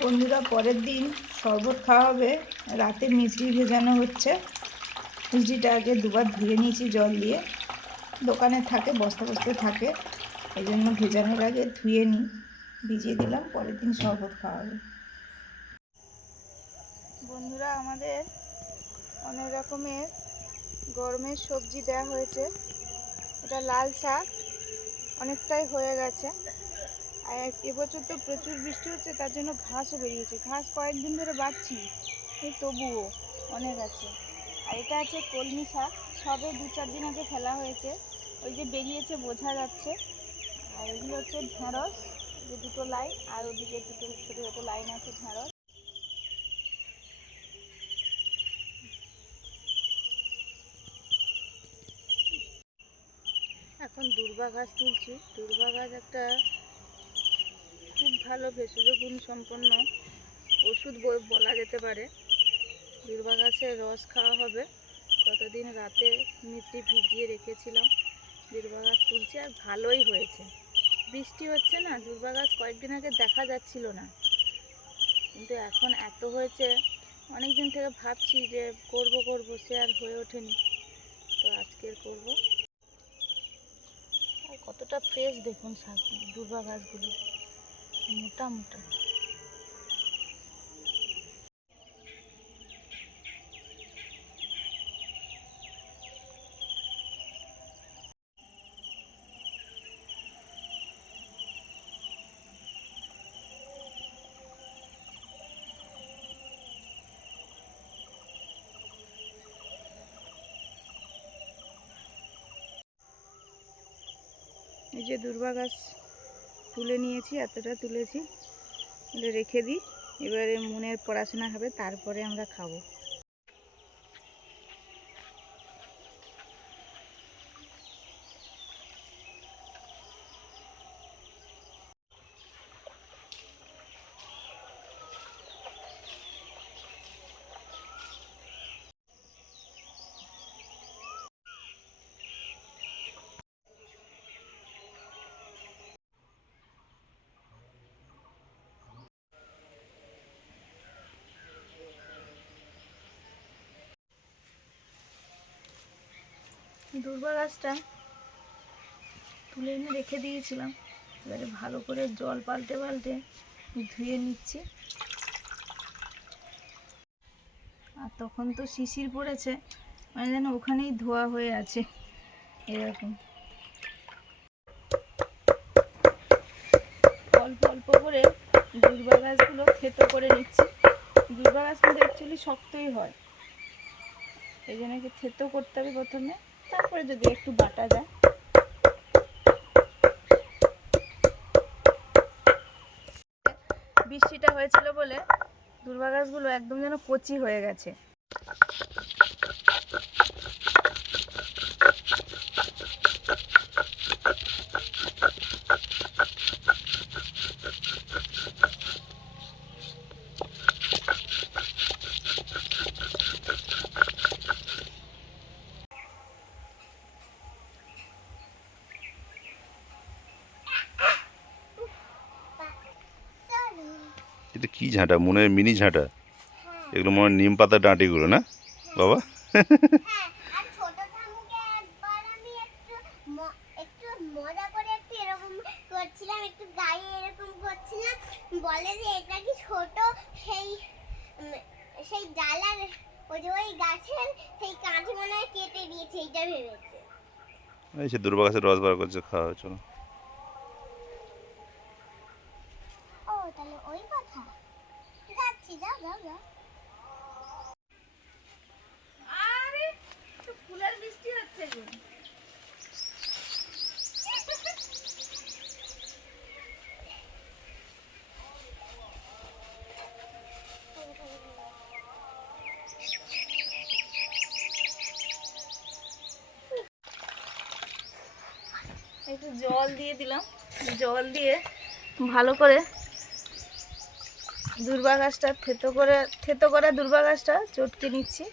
বন্ধুরা, পরের দিন শরবত খাওয়া হবে। রাতে মিষ্টি ভেজানো হচ্ছে। মিষ্টিটা আগে দুবার ধুয়ে নিয়েছি জল দিয়ে। দোকানে থাকে, বস্তা বস্তা থাকে, এই জন্য ভেজানোর আগে ধুয়ে নিই, ভিজিয়ে দিলাম। পরের দিন শরবত খাওয়া হবে। বন্ধুরা, আমাদের অনেক রকমের গরমের সবজি দেওয়া হয়েছে। এটা লাল শাক, অনেকটাই হয়ে গেছে। আর এবছর তো প্রচুর বৃষ্টি হচ্ছে, তার জন্য ঘাসও বেরিয়েছে। ঘাস কয়েকদিন ধরে বাঁচছি, তবুও অনেক আছে। আর এটা আছে কলমি শাক, সবে 2-4 দিন আগে ফেলা হয়েছে, ওই যে বেরিয়েছে বোঝা যাচ্ছে। আর এগুলো হচ্ছে ঢেঁড়স, যে দুটো লাইন, আর ওদিকে দুটো ছোটো ছোটো লাইন আছে ঢেঁড়স। এখন দূর্বা ঘাস তুলছি। দূর্বা ঘাস একটা খুব ভালো ভেষজ গুণ সম্পন্ন ওষুধ বলা যেতে পারে। দূর্বা ঘাসের রস খাওয়া হবে। ততদিন রাতে মিষ্টি ভিজিয়ে রেখেছিলাম, দূর্বা ঘাস তুলছি, আর ভালোই হয়েছে। বৃষ্টি হচ্ছে না, দূর্বা ঘাস কয়েকদিন আগে দেখা যাচ্ছিল না, কিন্তু এখন এত হয়েছে। অনেক দিন থেকে ভাবছি যে করব, সে আর হয়ে ওঠেনি, তো আজকের করব। আর কতটা ফ্রেশ দেখুন শাকগুলো, দূর্বা ঘাসগুলো মোটা মোটা। এই যে দূর্বা ঘাস তুলে নিয়েছি, এতটা তুলেছি, এটা রেখে দিই। এবারে মনের পড়াশোনা হবে, তারপরে আমরা খাবো। দূর্বা ঘাসটা তুলে এনে রেখে দিয়েছিলাম, এবারে ভালো করে জল পাল্টে পাল্টে ধুয়ে নিচ্ছি। আর তখন তো শিশির পড়েছে, মানে যেন ওখানেই ধোয়া হয়ে আছে এরকম। অল্প অল্প করে দূর্বা গাছগুলো থেতো করে নিচ্ছি। দূর্বা গাছ কিন্তু অ্যাকচুয়ালি শক্তই হয়, এই জন্য কি থেতো করতে হবে প্রথমে, তারপরে যদি একটু বাটা যায়। বৃষ্টিটা হয়েছিল বলে দূর্বা গাছগুলো একদম যেন কচি হয়ে গেছে। এটা কি ঝাঁটা, মনে হয় মিনি ঝাঁটা। এগুলো মনে হয় নিম পাতার ডাঁটিগুলো না বাবা? বলে যে এটা কি ছোট সেই সেই ডালার ওই গাছের সেই কাঁচ মনে হয় কেটে দিয়েছে, এইটা ভেবেছে। এই সে দূর্বা গাছের রস বার করছে, খাওয়া চলো। ও তাহলে ওই কথা, যাচ্ছি, যাও যাও যাও। আরে ফুলের বৃষ্টি হচ্ছে গো। একটু জল দিয়ে দিলাম, জল দিয়ে ভালো করে দূর্বা ঘাসটা থেতো করা দূর্বা ঘাসটা চটকে নিচ্ছি।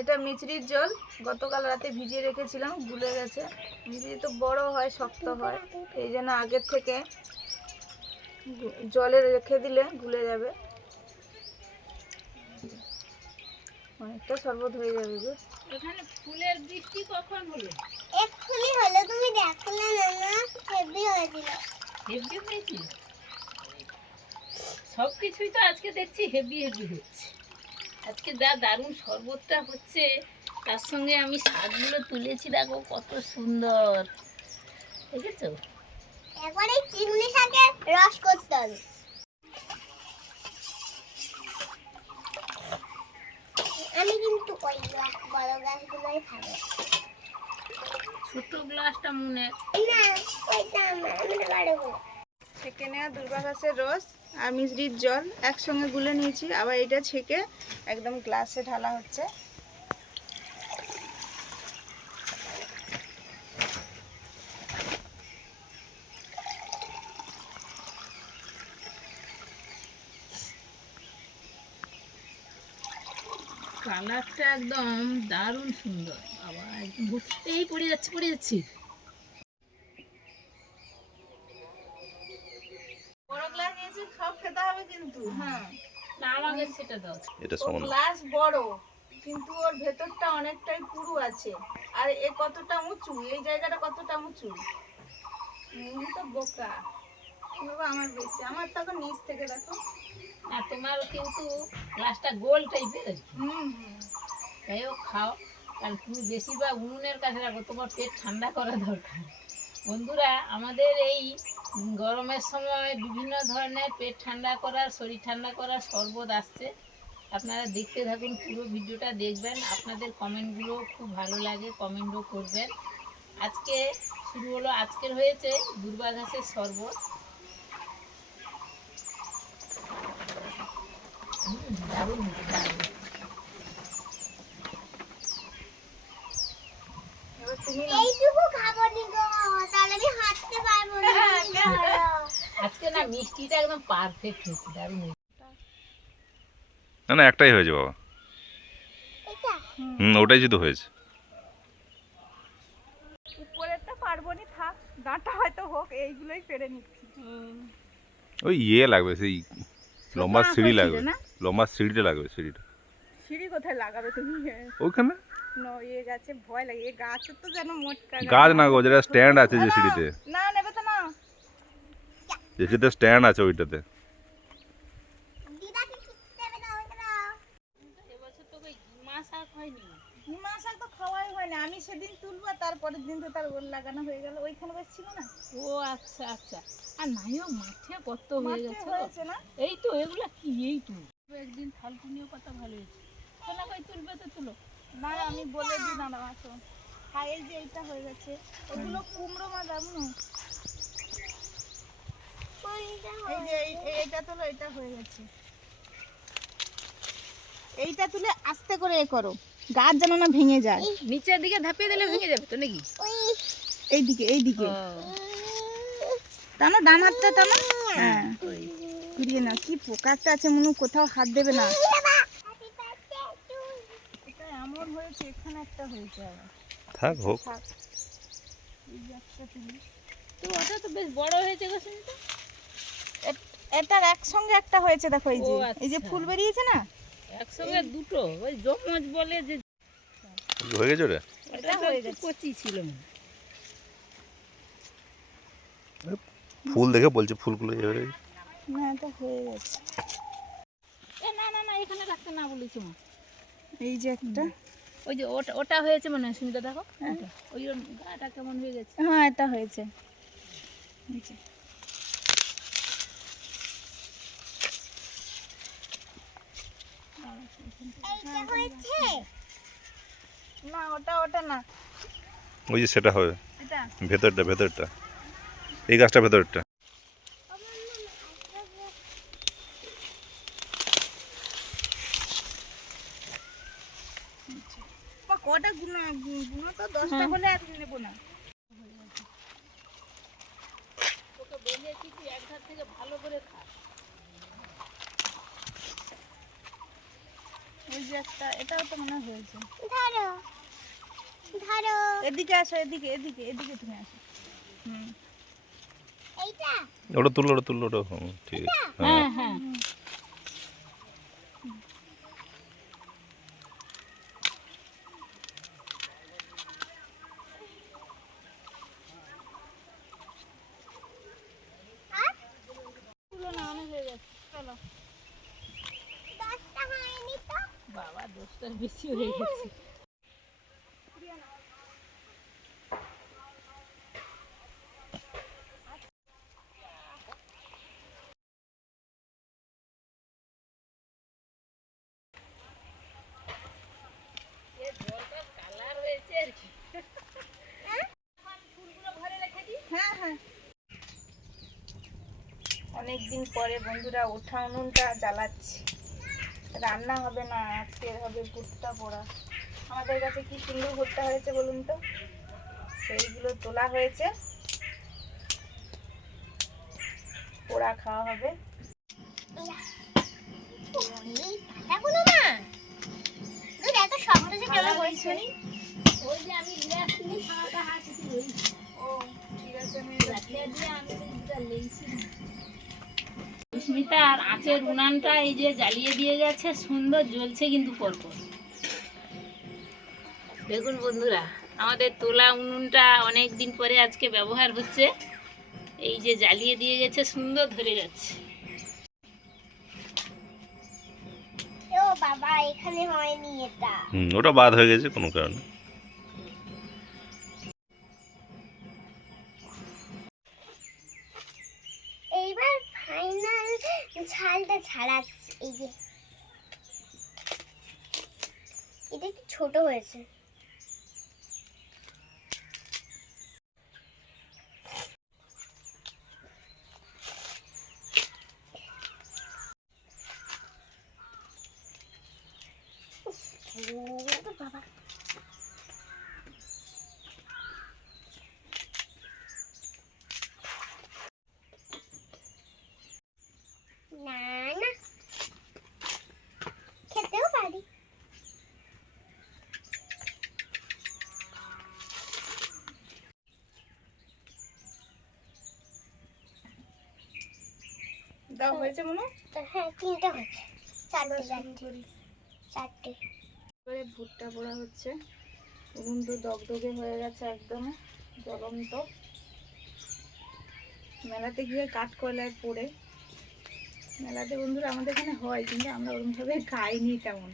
এটা মিচড়ির জল, গতকাল রাতে ভিজিয়ে রেখেছিলাম, গুলে গেছে। মিচড়ি তো বড় হয়, শক্ত হয়, এই জন্য আগের থেকে জলে রেখে দিলে গুলে যাবে, অনেকটা শরবত হয়ে যাবে গো। এখানে ফুলের বৃষ্টি কখন হলো? এক্ষুনি হলো, তুমি দেখো না নানা, হেভি হয়েছিল। হেভি হয়েছিল, সব কিছুই তো আজকে দেখছি হেভি হেভি হচ্ছে। আজকে যা দারুণ শরবতটা হচ্ছে, তার সঙ্গে আমি শাকগুলো তুলেছি, দেখো কত সুন্দর, দেখেছো? একবার এই চিংড়ি শাকের রস করতে হবে। আমি কিন্তু ওই বড় গাছগুলোই খাবো। ছোট গ্লাসটা মনে না, ওইটা আমরা বড়গুলো। ছেঁকে নেওয়া দুর্বা ঘাসের রস আর মিচড়ির জল একসঙ্গে গুলে নিয়েছি, আবার এটা ছেঁকে একদম গ্লাসে ঢালা হচ্ছে। কালারটা একদম দারুণ সুন্দর, বাবা একদম এই পড়ে যাচ্ছি। বড় গ্লাস নিয়েছি, সব খেতে হবে কিন্তু। হ্যাঁ, না আমাকে সেটা দাও। এটা ও সমান গ্লাস বড়, কিন্তু ওর ভেতরটা অনেকটাই পুরু আছে। আর এ কতটা উঁচু, এই জায়গাটা কতটা উঁচু, তো বোকা বাবা। আমার বেশি, আমার তখন নিচ থেকে দেখো। না তোমার কিন্তু গ্লাসটা গোল টাইপের আর কি। হুম, যাই হোক খাও, কারণ তুমি বেশিরভাগ উনুনের কাছে রাখো, তোমার পেট ঠান্ডা করা দরকার। বন্ধুরা, আমাদের এই গরমের সময় বিভিন্ন ধরনের পেট ঠান্ডা করার, শরীর ঠান্ডা করার শরবত আসছে। আপনারা দেখতে থাকুন, পুরো ভিডিওটা দেখবেন, আপনাদের কমেন্টগুলো খুব ভালো লাগে, কমেন্টও করবেন। আজকে শুরু হলো, আজকের হয়েছে দুর্বা ঘাসের শরবত। দারুণ হয়েছে, দারুণ। এবার তুমি এইটুকু খাবো নি গো, তাহলে আমি হাঁটতে পারবো না। আজকে না মিষ্টিটা একদম পারফেক্ট হয়েছে, দারুণ হয়েছে। না না একটাই হয়েছে বাবা। এটা ওটাই শুধু হয়েছে। উপরেরটা পারবো নি, থাক, গাঁটা হয়তো হোক, এইগুলোই পেরে নিচ্ছি। ওই লাগবে, সেই লম্বা সিঁড়ি লাগবে, লম্বা সিঁড়িটা লাগবে, সিঁড়িটা সিঁড়ি কোথায় লাগাবে তুমি? ওইখানে। এ গাছে ভয় লাগে, এ গাছে তো যেন মোটকা গাছ না গো, যেটা স্ট্যান্ড আছে যে সিঁড়িতে, না নেবে তো না। যে সিঁড়িতে স্ট্যান্ড আছে ওইটাতে। দিদাকে কিনতে দেবে না, ওইটা দাও। এবছর তো ওই মা শাক হয়নি। হিমা শাক তো খাওয়াই হয় না, আমি সেদিন তুলবো, তারপরের দিন তো তার ওল লাগানো হয়ে গেল, ওইখানে বেশ ছিল না। ও আচ্ছা আচ্ছা, আর নাইও মাঠে কত হয়ে মাঠে গেছে গো। হয়েছে না? এই তো এগুলা কি, এই তো একদিন থালকুনিও কথা ভালো হয়েছে। শোনা কই তুলবে তো তুলো। না আমি বলে দিই না আসো। হ্যাঁ, এই যে এইটা হয়ে গেছে, ওগুলো কুমড়ো মাছ এমন। এই যে এইটা তুলো, এটা হয়ে গেছে। এইটা তুলে আস্তে করে এ করো, গাছ যেন না ভেঙে যায়। নিচের দিকে ধাপিয়ে দিলে ভেঙে যাবে তো নাকি? ওই এইদিকে টানো, ডান হাতটা টানো। হ্যাঁ, ঘুরিয়ে নাও। কি পোকা একটা আছে মনে, কোথাও হাত দেবে না। এটা এমন হয়েছে, এখানে একটা হয়েছে আবার। থাক হোক। থাক, এই যে একটা তুলি। তো ওটা তো বেশ বড় হয়েছে গো শুনতে। এটার একসঙ্গে একটা হয়েছে, দেখো এই যে, ও এই যে আচ্ছা। ফুল বেরিয়েছে না, একসঙ্গে দুটো, ওই জমজ বলে যে, হয়ে গেছে ওটা। ওটা হয়ে গেছে, কচি ছিল মনে হয়। ফুল দেখে বলছে ফুলগুলো এবারে। না এটা হয়ে গেছে। এ না না না, এখানে রাখতে না বলেছি মা। এই যে একটা, ওই যে ওটা ওটা হয়েছে মনে হয়, শুনতে দেখো ওটা। ওই ওর গাটা কেমন হয়ে গেছে। হ্যাঁ এটা হয়েছে। এই যে। এইটা হয়েছে। না ওটা না, ওই যে সেটা হবে, এটা ভেতরটা এই গাছটা ভেতরটা। কটা গুণো তো 10টা হলে আর নেবো না। তোকে বলেছি তুই এক ধার থেকে ভালো করে খা। ওই যে একটা, এটাও তো মনে হয় হয়েছে। ধরো ধরো এদিকে আসো, এদিকে এদিকে এদিকে তুমি আসো। হুম, এইটা ওটা তুলো ওটা ঠিক আছে। হ্যাঁ হ্যাঁ তুলো না, অনেক হয়ে যাচ্ছে, চলো। 10টা হয়নি তো। বাবা 10টার বেশি হয়ে গেছে। কালার হয়েছে আর কি। ফুলগুলো ভরে রেখে দিই। হ্যাঁ হ্যাঁ, অনেকদিন পরে বন্ধুরা ওঠা উনুনটা জ্বালাচ্ছি। রান্না হবে না, আজকে হবে ভুট্টা পোড়া। আমাদের কাছে কি সুন্দর ভুট্টা হয়েছে বলুন তো, সেইগুলো তোলা হয়েছে, পোড়া খাওয়া হবে। এই পাতাগুলো না দুধ এত শক্ত যে কেমন হয়েছে। ওই যে আমি নিয়ে আসছি খাওয়াটা হাতে ওই ও ঠিক আছে, আমি রাখিয়ে দিয়ে আমি দুধটা লেইছি। সুস্মিতা আর আঁচের উনানটা এই যে জ্বালিয়ে দিয়ে গেছে, সুন্দর জ্বলছে কিন্তু পরপর। দেখুন বন্ধুরা, আমাদের তোলা উনুনটা অনেক দিন পরে আজকে ব্যবহার হচ্ছে। এই যে জ্বালিয়ে দিয়ে গেছে, সুন্দর ধরে যাচ্ছে। ও বাবা এখানে হয়নি এটা। ওটা বাদ হয়ে গেছে কোনো কারণে। এইবার ফাইনাল ছালটা ছাড়াচ্ছি। এই যে এটা একটু ছোট হয়েছে। ও বাবা না না খেতেও পারি। দাও, হয়েছে মনে হয়? হ্যাঁ 3টা হয়েছে। 4টে এবারে ভুট্টা পোড়া হচ্ছে। উনুন তো দগদগে হয়ে গেছে, একদম জ্বলন্ত। মেলাতে গিয়ে কাঠ কয়লায় পড়ে, মেলাতে বন্ধুরা আমাদের এখানে হয়, কিন্তু আমরা ওরকমভাবে খাইনি তেমন।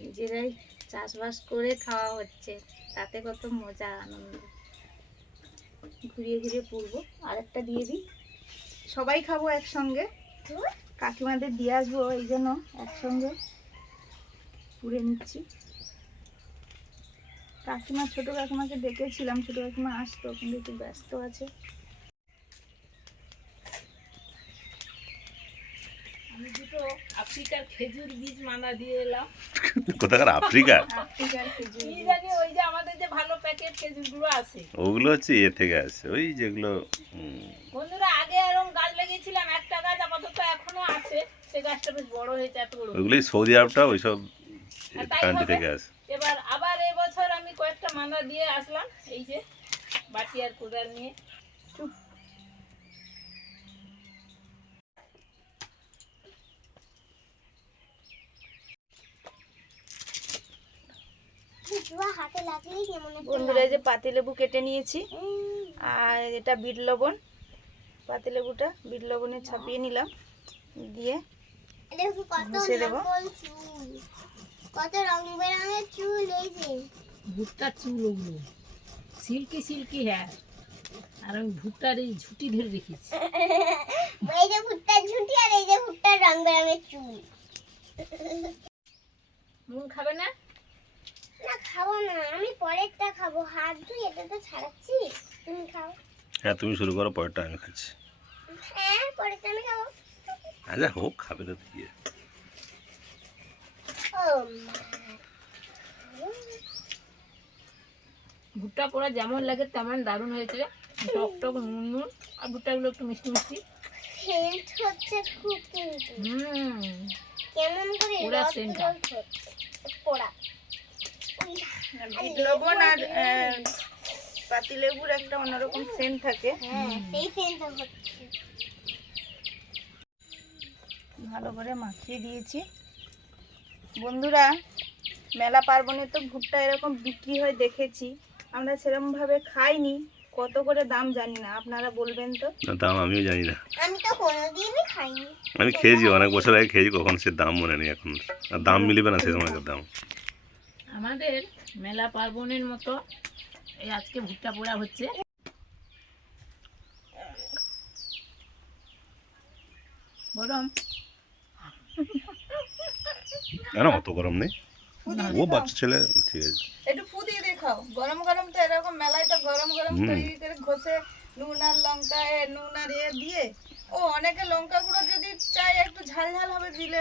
নিজেরাই চাষবাস করে খাওয়া হচ্ছে, তাতে কত মজা আনন্দ। ঘুরিয়ে ঘুরিয়ে পুড়বো, আরেকটা দিয়ে দিই, সবাই খাবো একসঙ্গে। কাকিমাদের দিয়ে আসবো, এই জন্য একসঙ্গে পুড়ে নিচ্ছি। কাকিমা, ছোট কাকিমাকে ডেকেছিলাম, ছোট কাকিমা আসতো, কিন্তু একটু ব্যস্ত আছে। আমি দুটো আফ্রিকার খেজুর বীজ মানা দিয়ে এলাম। কোথাকার আফ্রিকা? আফ্রিকার খেজুর কি জানি, ওই যে আমাদের যে ভালো প্যাকেট খেজুরগুলো আছে, ওগুলো হচ্ছে এ থেকে আসে, ওই যেগুলো বন্ধুরা আগে এরকম গাছ লাগিয়েছিলাম, একটা গাছ আপাতত এখনো আছে। সে গাছটা বেশ বড় হয়েছে, এত বড়। ওইগুলোই সৌদি আরবটা ওইসব আর তাই কান্ট্রি হবে। থেকে আসে। এবার আবার এবছর আমি কয়েকটা মানা দিয়ে আসলাম, এই যে বাটি আর কোদাল নিয়ে। জুয়া হাতে লাগলেই কেমন একটা বন্ধুরা, এই যে পাতিলেবু কেটে নিয়েছি, আর এটা বিট লবণ। পাতিলেবুটা বিট লবণে ছাপিয়ে নিলাম, দিয়ে দেখো কত ঘষে দেবো। নকল চুল, কত রং বেরঙের চুল। এই যে ভুট্টার চুল, ওগুলো সিল্কি সিল্কি হেয়ার। আর আমি ভুট্টার এই ঝুটি ধরে রেখেছি। এই যে ভুট্টার ঝুঁটি আর এই যে ভুট্টার রং বেরঙের চুল। নুন খাবে না? না খাবো না, আমি পরেরটা খাবো। হাত ধুই, এটা তো ছাড়াচ্ছি। তুমি খাও। হ্যাঁ তুমি শুরু করো, পরেরটা আমি খাচ্ছি। হ্যাঁ পরেরটা আমি খাবো। আচ্ছা হোক, খাবে তো কি। ও ভুট্টা পোড়া যেমন লাগে তেমন দারুণ হয়েছে। টক টক নুন নুন, আর ভুট্টাগুলো একটু মিষ্টি মিষ্টি। সেন্ট হচ্ছে খুব কিন্তু। কেমন করে পোড়া রস scent টা। গুলো পোড়া বিট লবণ আর পাতিলেবুর একটা অন্যরকম সেন্ট থাকে। হ্যাঁ সেই সেন্টটা হচ্ছে ভালো করে মাখিয়ে দিয়েছি। বন্ধুরা, মেলা পার্বণে তো ভুট্টা এরকম বিক্রি হয় দেখেছি, আমরা সেরকমভাবে খাইনি, কত করে দাম জানি না, আপনারা বলবেন তো? না, দাম আমিও জানি না। আমি তো কোনোদিনই খাইনি আমি খেয়েছি, অনেক বছর আগে খেয়েছি, কখন সে দাম মনে নেই এখন। আর দাম মিলবে না সে সময়কার দাম। আমাদের মেলা পার্বণের মতো এই আজকে ভুট্টা পোড়া হচ্ছে। গরম কেন অত গরম নেই? ও বাচ্চা ছেলে, ঠিক আছে। একটু ফু দিয়ে দিয়ে খাও, গরম গরম তো এরকম মেলায় তো গরম গরম তৈরি করে ঘষে নুন আর লঙ্কা নুন আর দিয়ে, ও অনেকে লঙ্কা গুঁড়ো যদি চায় একটু ঝাল ঝাল হবে দিলে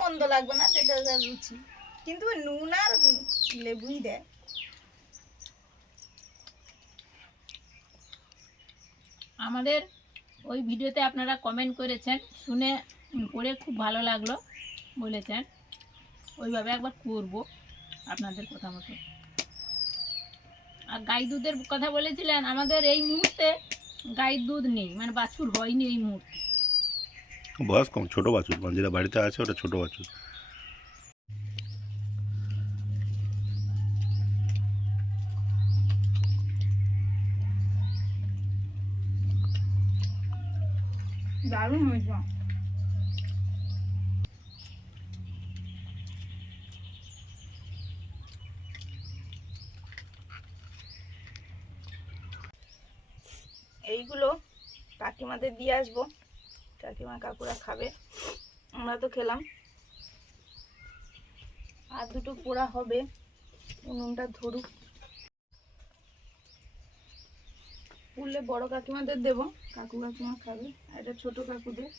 মন্দ লাগবে না, যেটা যার রুচি, কিন্তু ওই নুন আর লেবুই দেয়। আমাদের ওই ভিডিওতে আপনারা কমেন্ট করেছেন, শুনে পড়ে খুব ভালো লাগলো, বলেছেন ওইভাবে একবার করব আপনাদের কথা মতো। আর গাই দুধের কথা বলেছিলেন, আমাদের এই মুহূর্তে গাইর দুধ নেই, মানে বাছুর হয়নি এই মুহূর্তে। বয়স কম, ছোট বাছুর, যেটা বাড়িতে আছে ওটা ছোট বাছুর। দারুণ হয়েছে। এইগুলো কাকিমাদের দিয়ে আসবো, কাকিমা কাকুরা খাবে, আমরা তো খেলাম। আর দুটো পোড়া হবে, উনুনটা ধরুক, পুড়লে বড় কাকিমাদের দেবো, কাকু কাকিমা খাবে, আর এটা ছোট কাকুদের।